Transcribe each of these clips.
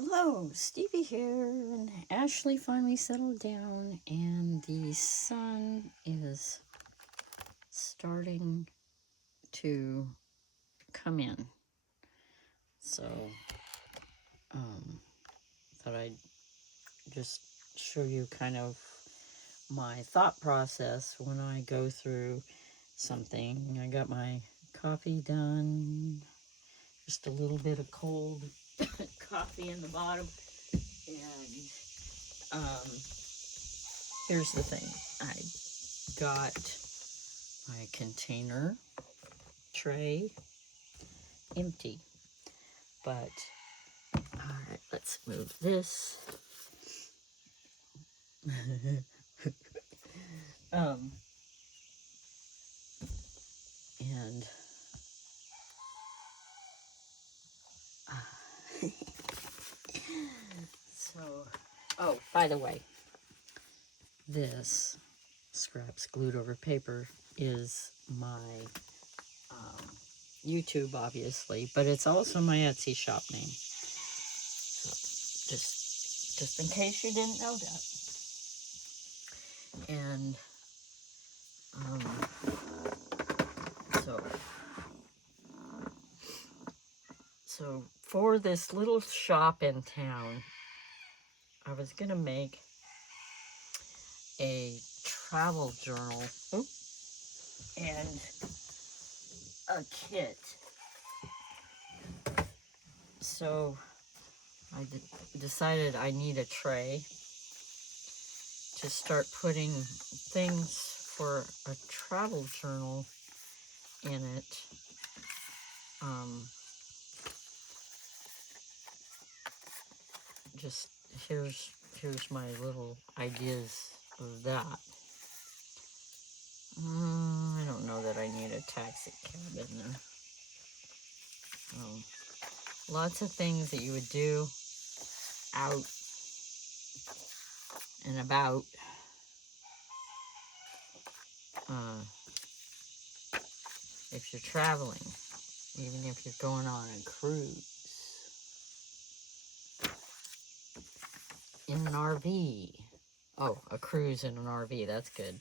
Hello, Stevie here, and Ashley finally settled down, and the sun is starting to come in. So, thought I'd just show you kind of my thought process when I go through something. I got my coffee done, just a little bit of cold coffee in the bottom, and here's the thing. I got my container tray empty, but alright, let's move this. And so, oh, by the way, this scraps glued over paper is my YouTube, obviously, but it's also my Etsy shop name. So just in case you didn't know that. And so for this little shop in town, I was gonna make a travel journal and a kit. So I decided I need a tray to start putting things for a travel journal in it. Just here's my little ideas of that. I don't know that I need a taxi cab in there. Lots of things that you would do out and about. If you're traveling, even if you're going on a cruise, in an RV. Oh, a cruise in an RV, that's good.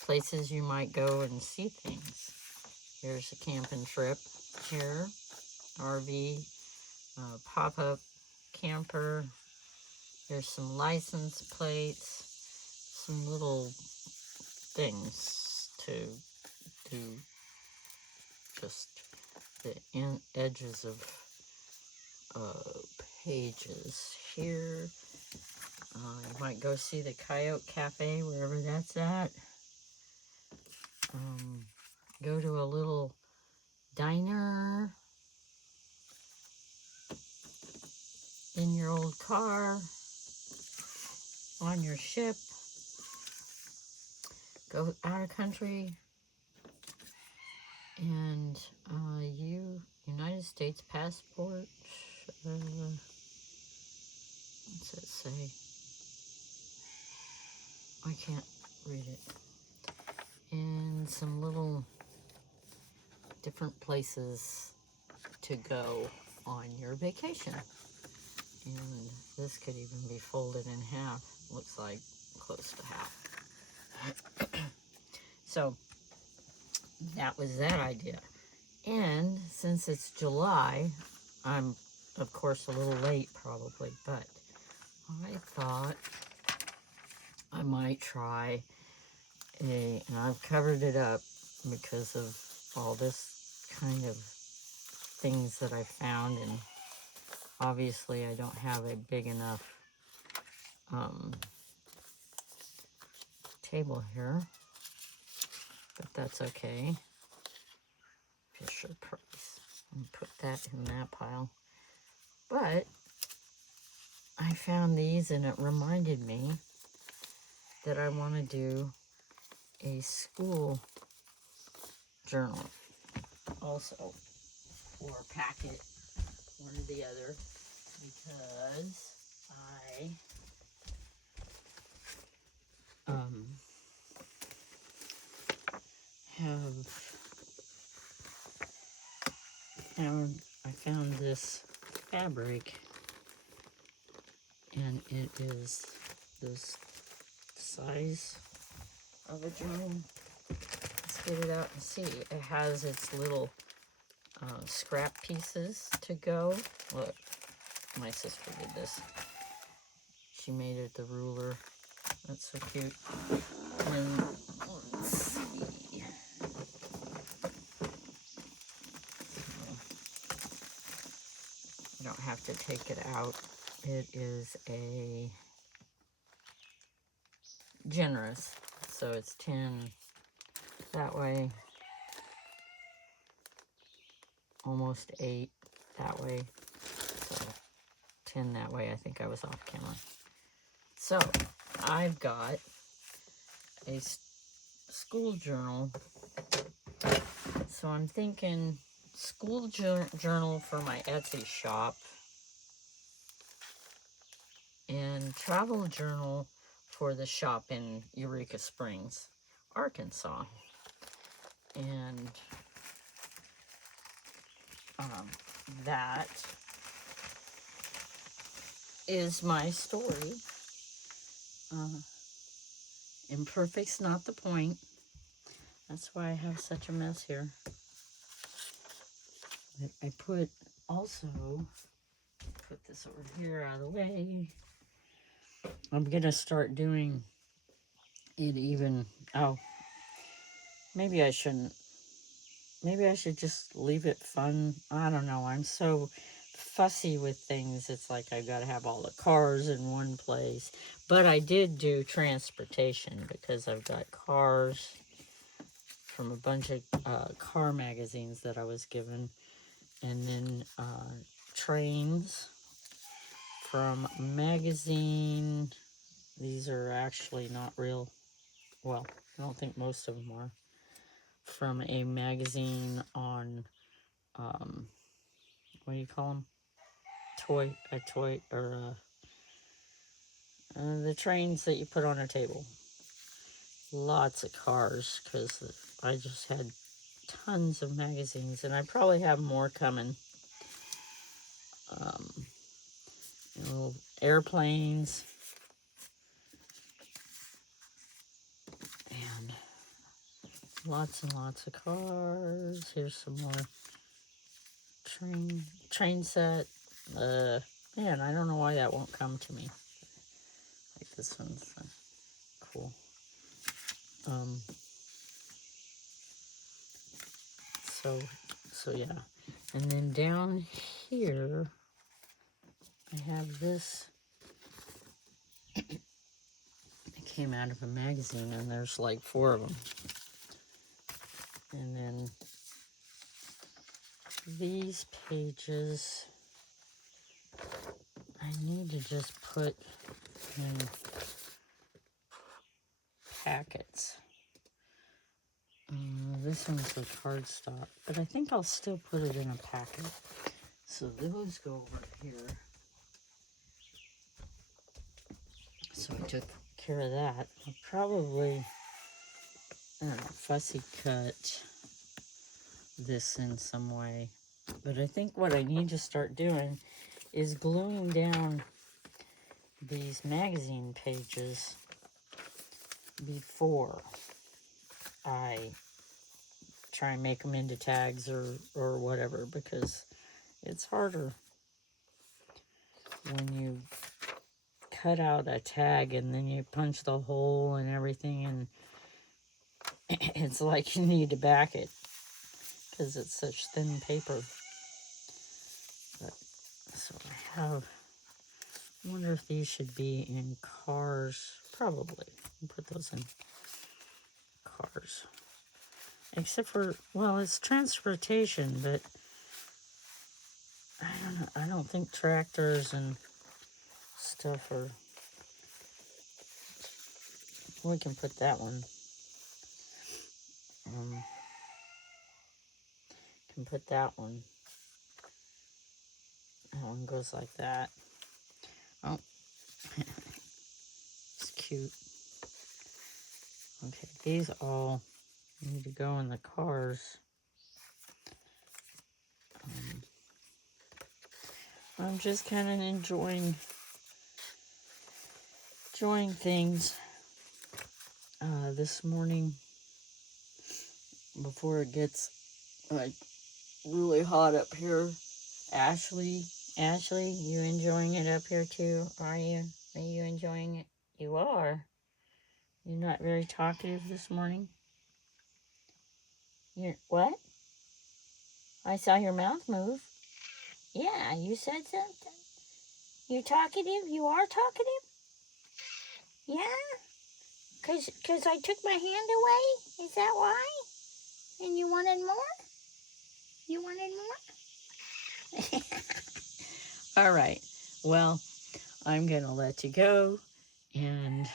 Places you might go and see things. Here's a camping trip here, RV, pop-up camper. There's some license plates, some little things to do, just the edges of pages here. You might go see the Coyote Cafe, wherever that's at. Go to a little diner in your old car, on your ship. Go out of country. And United States passport. What's it say? I can't read it. And some little different places to go on your vacation. And this could even be folded in half. Looks like close to half. So that was that idea. And since it's July, I'm of course a little late probably, but I thought I might try and I've covered it up because of all this kind of things that I found, and obviously I don't have a big enough table here, but that's okay. Fisher Price. And put that in that pile. But I found these and it reminded me that I want to do a school journal also, or packet, one or the other, because I I found this fabric And it is this size of a journal. Let's get it out and see. It has its little scrap pieces to go. Look, my sister did this. She made it the ruler. That's so cute. And let's see. I don't have to take it out. It is a generous, so it's 10 that way, almost 8 that way, so 10 that way. I think I was off camera. So I've got a school journal, so I'm thinking school journal for my Etsy shop and travel journal for the shop in Eureka Springs, Arkansas. And that is my story. Imperfect's not the point. That's why I have such a mess here. But I put this over here out of the way. I'm gonna start doing it even, maybe I shouldn't. Maybe I should just leave it fun. I don't know. I'm so fussy with things. It's like I've got to have all the cars in one place. But I did do transportation because I've got cars from a bunch of car magazines that I was given. And then trains from magazine. These are actually not real. Well, I don't think most of them are. From a magazine on, what do you call them? The trains that you put on a table. Lots of cars, because I just had tons of magazines, and I probably have more coming. Little airplanes. And lots and lots of cars. Here's some more train set. Man, I don't know why that won't come to me. Like this one's cool. So yeah. And then down here, I have this. It came out of a magazine, and there's like 4 of them. And then these pages, I need to just put in packets. This one's a cardstock, but I think I'll still put it in a packet. So those go over here. So I took care of that. I'll probably, I don't know, fussy cut this in some way. But I think what I need to start doing is gluing down these magazine pages before I try and make them into tags or whatever, because it's harder when you cut out a tag and then you punch the hole and everything, and it's like you need to back it because it's such thin paper. But, so I wonder if these should be in cars. Probably. I'll put those in cars. Except for, well, it's transportation, but I don't know. I don't think tractors and stuff are. We can put that one. Can put that one. That one goes like that. Oh, it's cute. Okay, these all need to go in the cars. I'm just kind of enjoying enjoying things this morning before it gets like really hot up here. Ashley, you enjoying it up here too? Are you? Are you enjoying it? You are. You're not very talkative this morning. You're what? I saw your mouth move. Yeah, you said something. You're talkative? You are talkative? Yeah? Cause I took my hand away? Is that why? And you wanted more? You wanted more? All right. Well, I'm going to let you go, and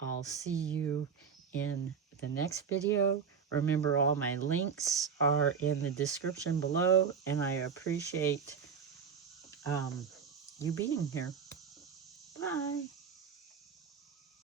I'll see you in the next video. Remember, all my links are in the description below, and I appreciate you being here. Bye.